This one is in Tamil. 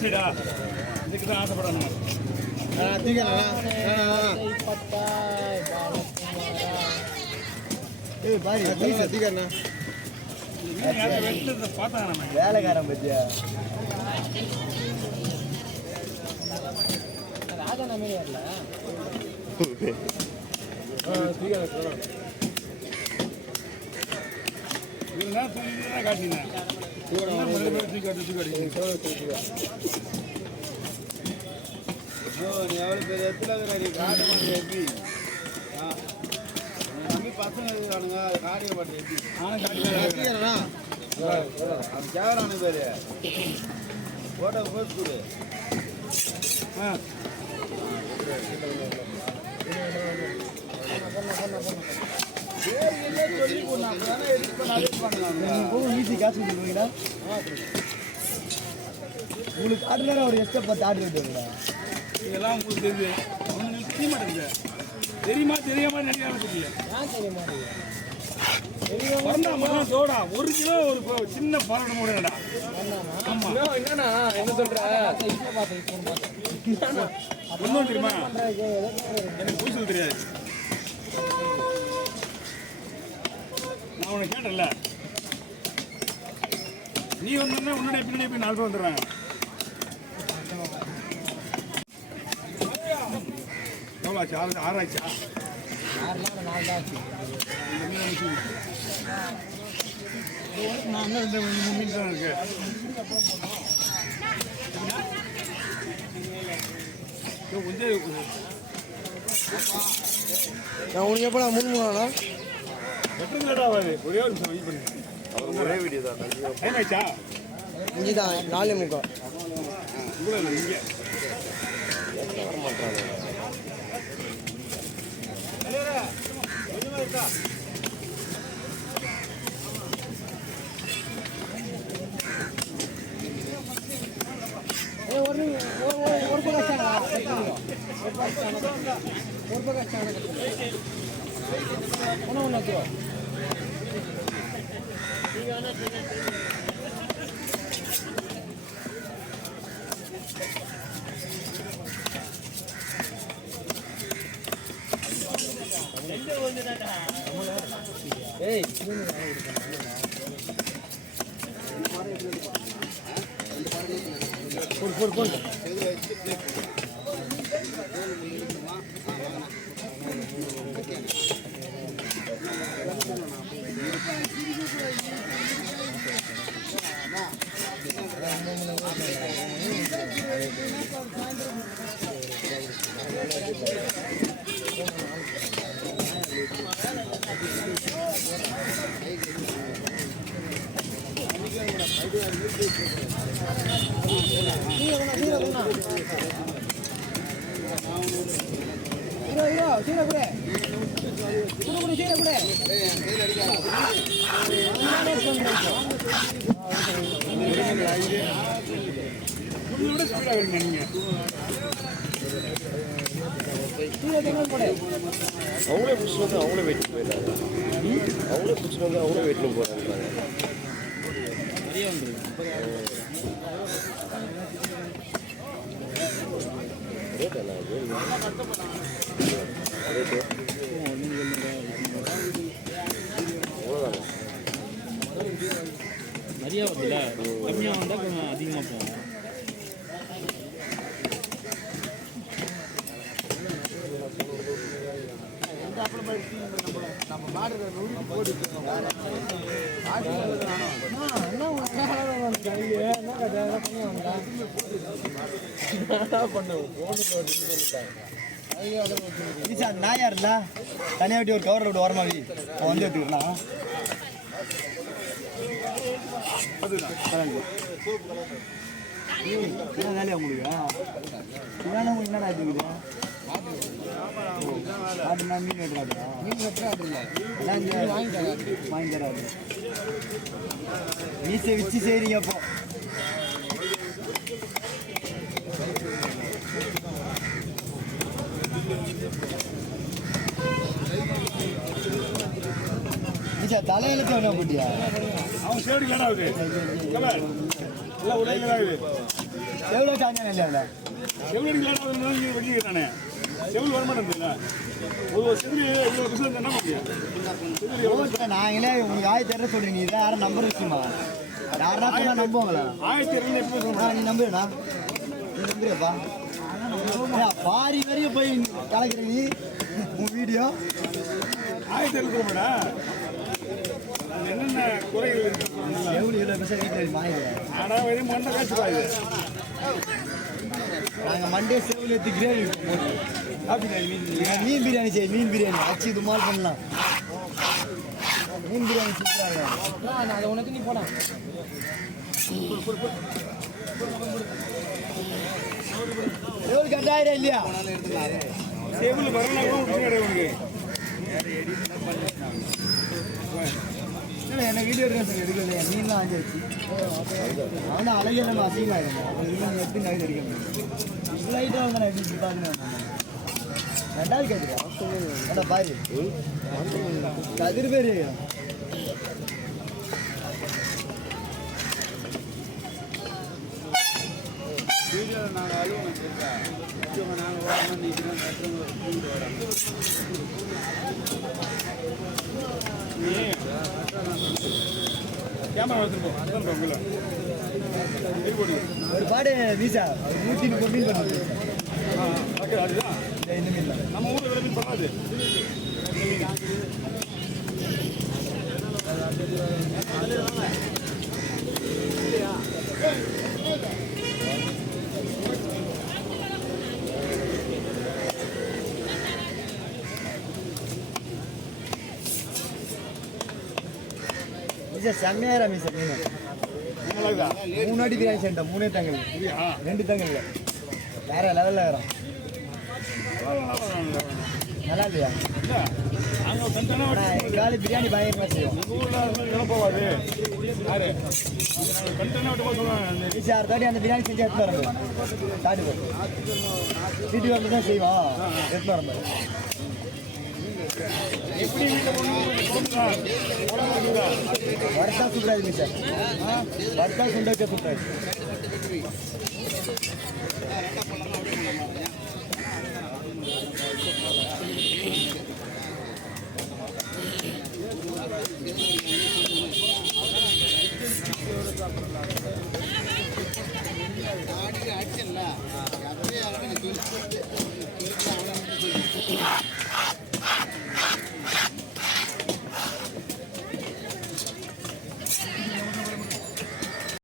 சரிடா இதுக்கு தான் ஆசைப்படணும். பார்த்தாங்க நம்ம வேலைக்காரன் பத்தியா ராஜா நம்ம வரல இதுதான் காட்டினேன். நீ எவ்வளோ பெரிய இடத்துல காட்ட மாட்டேன் எப்படி நம்பி பசங்க இருக்கானுங்க காடிய மாட்டேன் எப்படி அது கேவரானு பேரு போட்டோ போஸ்ட் கொடு. சொல்லி போனாங்க எடிட் பண்ண ஈஸி காசு கொடுக்குறீங்களா? உங்களுக்கு ஆர்டர் ஒரு எக்ஸ்ட்ரா 10 ஆர்டர் விட்டுருங்களா? இதெல்லாம் உங்களுக்கு தெரியுது. அவங்களுக்கு தெரிய மாட்டேங்குது. தெரியுமா தெரியாம நிறைய தெரியல. சோடா 1 கிலோ ஒரு சின்ன பாரட் மூடடா. ஆமா என்னன்னா என்ன சொல்ற? ஒண்ணும் தெரியுமா? எனக்கு போய் சொல்ல தெரியாது. நான் உன்னை கேட்டல, நீ ஒண்ணு உன்னுடைய பின்னாடி போய் 4 பேர் வந்துடுறாங்க. எவ்வளோ ஆச்சு? 6 ஆச்சா? 4 ஆச்சு. நான் இன்னும் 2 மீன் தான் இருக்கு. நான் உனக்கு எப்போ 3 மூணா எத்தனை லேட் ஆகாது? ஒரே ஒரு நிமிஷம் வெயிட் பண்ணுங்க. ஒரே வீடியோ தான். டைம் ஆயிடுச்சா? இங்கே தான் 4:45. இவ்வளோ இல்லை இங்கே வர மாட்டாங்க. ஒரு அவங்களே பிடிச்சிட்டு வந்து அவங்களே வெயிட் போயிடுறாங்க. அவங்களே பிடிச்சிட்டு வந்து அவங்களே வெயிட்டில் போகிறாங்க. நிறையா வருதுல்ல, கம்மியாக வந்தால் கொஞ்சம் அதிகமாக போகும். நம்ம மாடு போட்டு நாயா இருந்தா தனியாக விட்டு ஒரு கவர் விட்டு ஓரமாவி வந்து விட்டுக்கலாம். வேலையா உங்களுக்கு என்னடா இருக்குது? ஆடுனா மீன் வெட்டுறாரு. மீன் வெட்டுறாரு வாங்கி தராது. மீசை வச்சு செய்றீங்க. அப்போ தலையில தேவை போட்டியா? அவன் சேடி இல்லடா, எல்லாம் உடையில எவ்வளோ சாஞ்சானே இல்லையா செவில் அடிக்கலான்னு வெட்டிக்கிறானே செவில் வரமாட்டேங்குதுல்ல ஒரு செவில் இவ்வளோ பிசினஸ் என்ன முடியும் நாங்களே உங்களுக்கு 1000 சொல்றீங்க நீ இதான் யாரும் நம்பர் விஷயமா யாரா சொன்னா நம்புவாங்களா 1200 எப்படி சொல்லுங்க நீ நம்புறா நீ நம்புறியப்பா பாரி வரையும் போய் கலக்கிற நீ உன் வீடியோ 1200 ரூபாடா என்னென்ன குறைகள் இருக்கு எவ்வளோ இவ்வளோ பெருசாக வீட்டில் வாங்கிடுவேன் ஆனால் வெறும் மண்ணை காய்ச்சி நாங்கள் மண்டே செவில் எடுத்து கிரேவி போட்டு மீன் பிரியாணி செய்ய மீன் பிரியாணி அச்சு துமால் பண்ணலாம் மீன் பிரியாணி சூப்பராக அதை உனக்கு நீ போடா செவில் கட்டாயிரா இல்லையா செவில் வரலாம் கிடையாது என்ன வீடியோ எடுக்கல மீன்லாம் ஆஞ்சி வச்சு அவனை அழகிய நம்ம அசிங்கமாயிருந்தேன் எப்படி நைட் அடிக்கணும் லைட்டாக வந்து நான் எப்படி பார்க்கணும் ரெண்டாவது கேட்டுக்கா பாரு கதிர் பேர் வீடியோவில் நாங்கள் அழுவோம் நாங்கள் வரணும் நீக்கிறோம் கேமரா எடுத்துருப்போம் அதுதான் உங்களை ஒரு பாடு வீசா 130 மீன் பண்ணுது ஓகே அதுதான் இந்த மீன் நம்ம ஊரில் வேறு மீன் பண்ணாது செம்மையாயிரம் மீன் சார் மீன் 3 அடி பிரியாணி சென்டா 3 தங்கல் 2 தங்கல் வேற லெவலில் வரும் நல்லா இல்லையா காலி பிரியாணி பயங்கரமாக செய்வோம் போவாது சார் தாட்டி அந்த பிரியாணி செஞ்சு எடுத்து வரணும் சாப்பிட்டு வீட்டுக்கு வந்து தான் செய்வோம் எடுத்து வரணும் எப்படி வருஷா சூப்பராக இருக்கு சார் வருஷா சுண்டக்க சூப்பராக இருக்கு